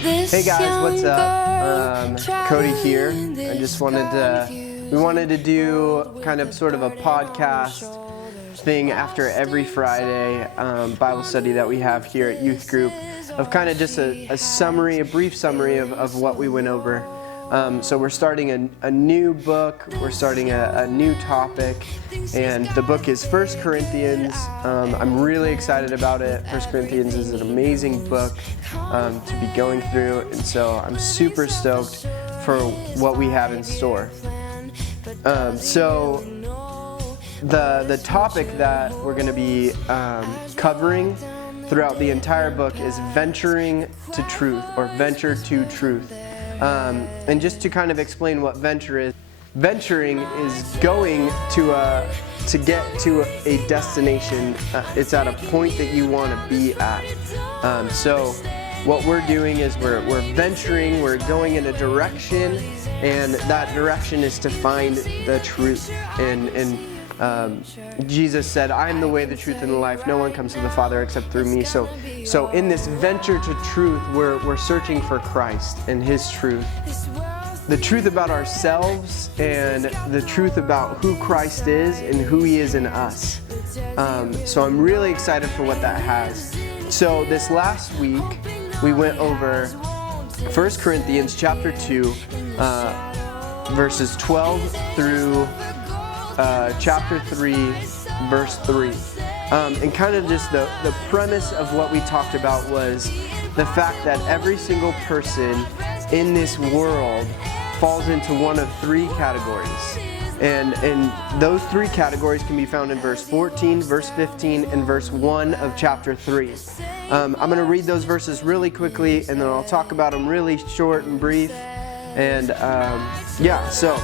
Hey guys, what's up? Cody here. We wanted to do kind of sort of a podcast thing after every Friday Bible study that we have here at Youth Group of kind of just a brief summary of what we went over. So we're starting a new book, we're starting a new topic, and the book is 1 Corinthians. I'm really excited about it. 1 Corinthians is an amazing book to be going through, and so I'm super stoked for what we have in store. So the topic that we're going to be covering throughout the entire book is venturing to truth, or venture to truth. And just to kind of explain what venture is, venturing is going to get to a destination. It's at a point that you want to be at. So what we're doing is we're venturing, we're going in a direction, and that direction is to find the truth. And Jesus said, "I am the way, the truth, and the life. No one comes to the Father except through me." So in this venture to truth, we're searching for Christ and His truth. The truth about ourselves and the truth about who Christ is and who He is in us. So I'm really excited for what that has. So this last week, we went over 1 Corinthians chapter 2, verses 12 through chapter 3, verse 3. And kind of just the premise of what we talked about was the fact that every single person in this world falls into one of three categories. And those three categories can be found in verse 14, verse 15, and verse 1 of chapter 3. I'm going to read those verses really quickly, and then I'll talk about them really short and brief. And so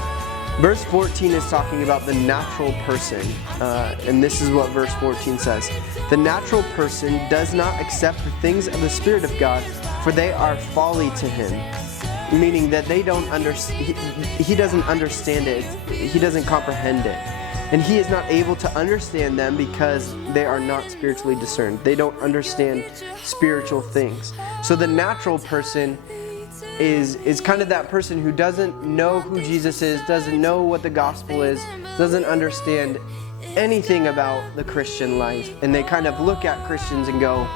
verse 14 is talking about the natural person, and this is what verse 14 says. The natural person does not accept the things of the Spirit of God, for they are folly to him. Meaning that they don't he doesn't understand it, he doesn't comprehend it. And he is not able to understand them because they are not spiritually discerned. They don't understand spiritual things. So the natural person is kind of that person who doesn't know who Jesus is, doesn't know what the gospel is, doesn't understand anything about the Christian life. And they kind of look at Christians and go,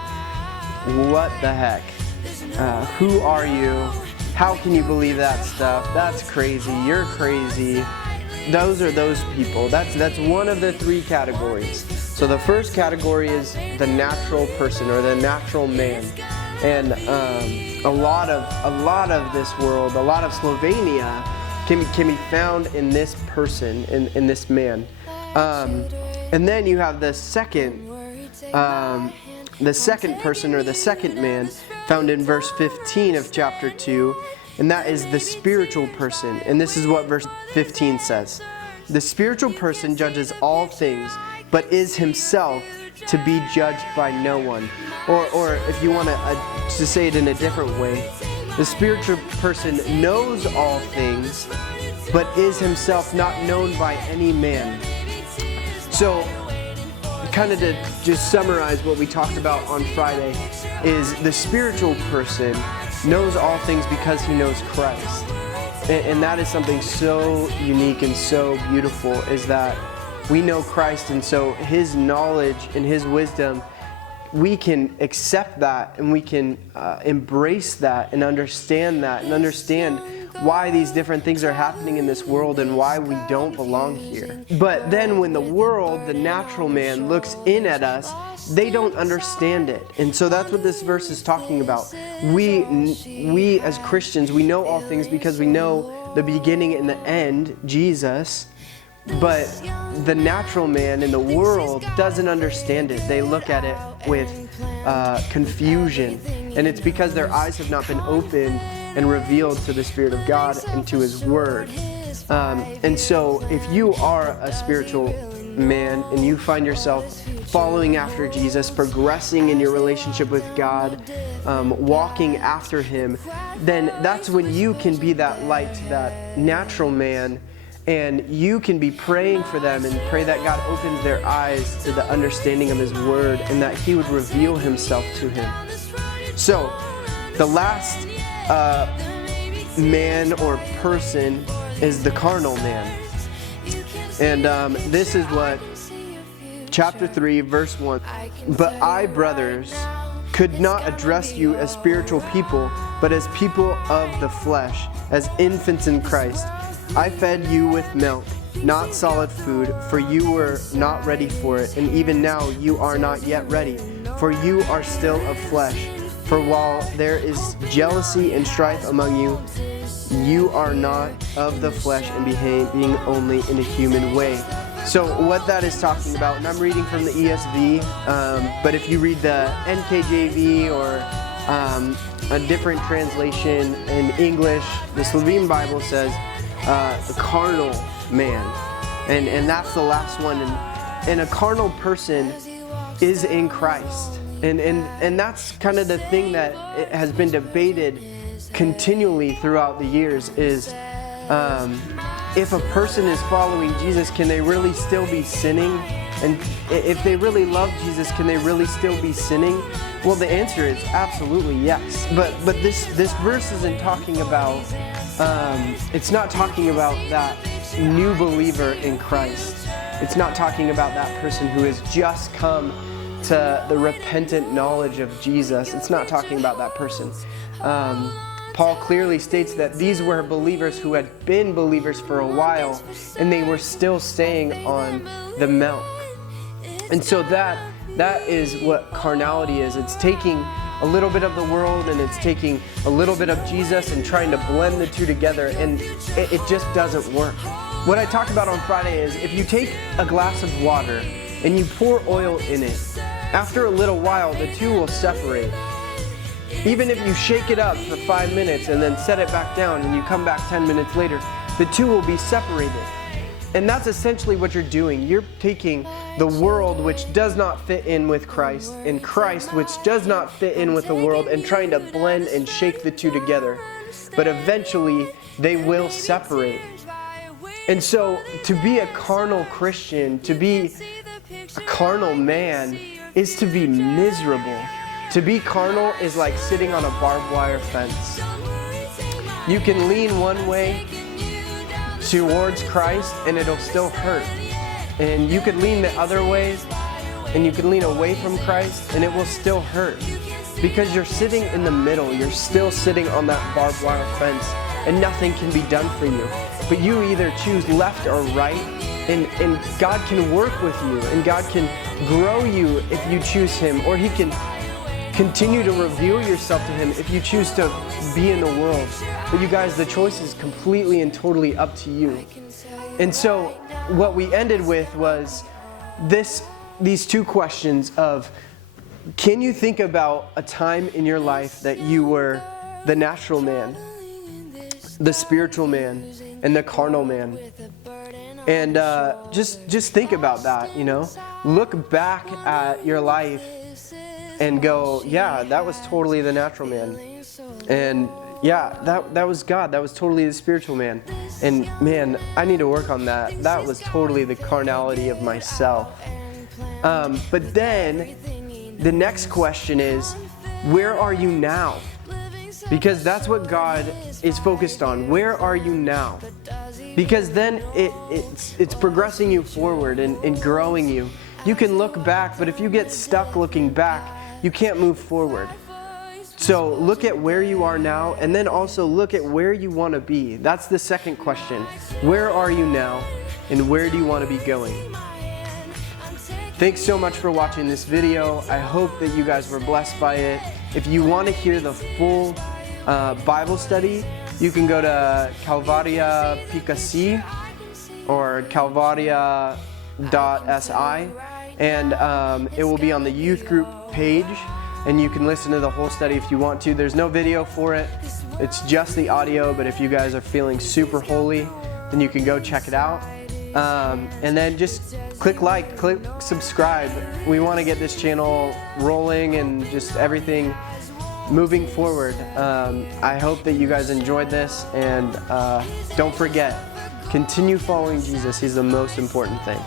"What the heck? Who are you? How can you believe that stuff? That's crazy. You're crazy." Those are those people. That's one of the three categories. So the first category is the natural person, or the natural man. And a lot of this world, a lot of Slovenia can be found in this person, in this man. And then you have the second person, or the second man, found in verse 15 of chapter 2, and that is the spiritual person. And this is what verse 15 says. The spiritual person judges all things, but is himself to be judged by no one. Or if you want to say it in a different way, the spiritual person knows all things, but is himself not known by any man. So, kind of to just summarize what we talked about on Friday, is the spiritual person knows all things because he knows Christ. And that is something so unique and so beautiful, is that we know Christ, and so His knowledge and His wisdom, we can accept that, and we can embrace that and understand why these different things are happening in this world and why we don't belong here. But then when the world, the natural man, looks in at us, they don't understand it. And so that's what this verse is talking about. We as Christians, we know all things because we know the beginning and the end, Jesus. But the natural man in the world doesn't understand it. They look at it with confusion. And it's because their eyes have not been opened and revealed to the Spirit of God and to His Word. And so if you are a spiritual man and you find yourself following after Jesus, progressing in your relationship with God, walking after Him, then that's when you can be that light to that natural man, and you can be praying for them and pray that God opens their eyes to the understanding of His Word and that He would reveal Himself to him. So the last man or person is the carnal man. And this is what chapter 3, verse 1. But I, brothers, could not address you as spiritual people, but as people of the flesh, as infants in Christ. I fed you with milk, not solid food, for you were not ready for it, and even now you are not yet ready, for you are still of flesh. For while there is jealousy and strife among you, you are not of the flesh and behaving only in a human way. So what that is talking about, and I'm reading from the ESV, but if you read the NKJV or a different translation in English, the Slovene Bible says the carnal man, and that's the last one. And a carnal person is in Christ, and that's kind of the thing that has been debated continually throughout the years is if a person is following Jesus, can they really still be sinning? And if they really love Jesus, can they really still be sinning? Well, the answer is absolutely yes. But this verse isn't talking about, it's not talking about that new believer in Christ. It's not talking about that person who has just come to the repentant knowledge of Jesus. It's not talking about that person. Paul clearly states that these were believers who had been believers for a while, and they were still staying on the milk. And so that is what carnality is. It's taking a little bit of the world and it's taking a little bit of Jesus and trying to blend the two together, and it just doesn't work. What I talked about on Friday is if you take a glass of water and you pour oil in it, after a little while the two will separate. Even if you shake it up for 5 minutes and then set it back down and you come back 10 minutes later, the two will be separated. And that's essentially what you're doing. You're taking the world which does not fit in with Christ and Christ which does not fit in with the world and trying to blend and shake the two together. But eventually they will separate. And so to be a carnal Christian, to be a carnal man, is to be miserable. To be carnal is like sitting on a barbed wire fence. You can lean one way towards Christ and it'll still hurt. And you can lean the other way and you can lean away from Christ and it will still hurt. Because you're sitting in the middle, you're still sitting on that barbed wire fence and nothing can be done for you. But you either choose left or right, and God can work with you and God can grow you if you choose Him, or He can continue to reveal yourself to Him if you choose to be in the world. But you guys, the choice is completely and totally up to you. And so what we ended with was these two questions of, can you think about a time in your life that you were the natural man, the spiritual man, and the carnal man? And just think about that, you know. Look back at your life and go, yeah, that was totally the natural man. And yeah, that was God. That was totally the spiritual man. And man, I need to work on that. That was totally the carnality of myself. But then the next question is, where are you now? Because that's what God is focused on. Where are you now? Because then it's progressing you forward and growing you. You can look back, but if you get stuck looking back, you can't move forward. So look at where you are now, and then also look at where you want to be. That's the second question. Where are you now, and where do you want to be going? Thanks so much for watching this video. I hope that you guys were blessed by it. If you want to hear the full Bible study, you can go to Calvaria PKC or calvaria.si, and it will be on the youth group page, and you can listen to the whole study if you want to. There's no video for it. It's just the audio, but if you guys are feeling super holy, then you can go check it out. And then just click like, click subscribe. We want to get this channel rolling and just everything moving forward. I hope that you guys enjoyed this, and don't forget, continue following Jesus. He's the most important thing.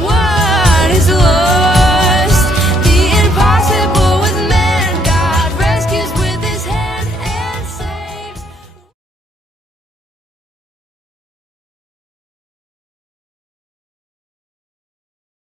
What is love?